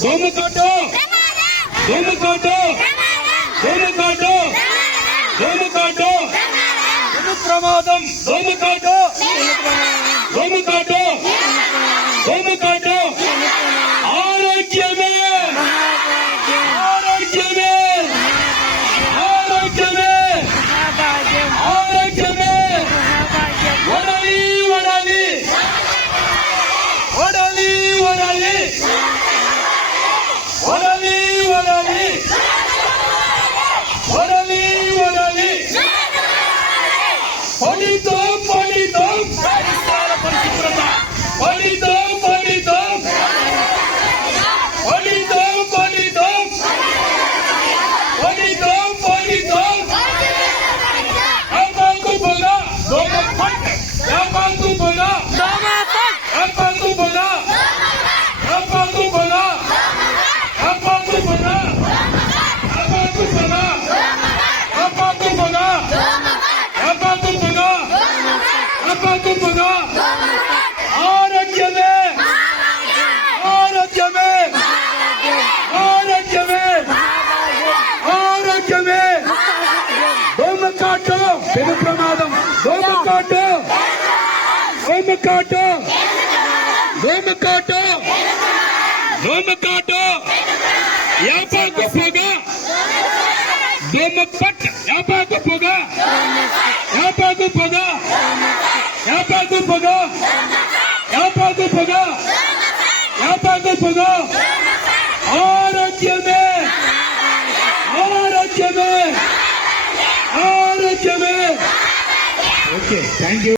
దోమకాటు దోమకాటు దోమకాటు దోమకాటు ప్రమాదం దోమకాటు దోమకాటు దోమకాటు ఆరోగ్యమే ఆరోగ్యమే ఆరోగ్యమే ఆరోగ్యమే వడాలి వడాలి వడాలి వడాలి వడాలి వడాలి వడాలి వడాలి పండితం పండితం పరిసరాల పరిశుభ్రత పండితం పండితం పండితం పండితం పండితం పండితం యాపాకు పొగ దోమ పట్ యాపాకు పొగ యాపాకు పొగ యాపాకు పొగ యాపాకు పొగ యాపాకు పొగ యాపాకు పొగ యాపాకు పొగ యాపాకు పొగ ఆరోగ్యమే ఆరోగ్యమే ఆరోగ్యమే ఆరోగ్యమే దోమకాటు పెను ప్రమాదం దోమకాటు దోమకాటు దోమకాటు దోమకాటు యాపాకు పొగ దోమ పట్ యాపాకు పొగ యాపాకు పొగ యాపాకు పొగ యాపాకు పొగ యాపాకు పొగ ఆరోగ్యమే ఆరోగ్యమే ఆరోగ్యమే ఓకే థ్యాంక్ యూ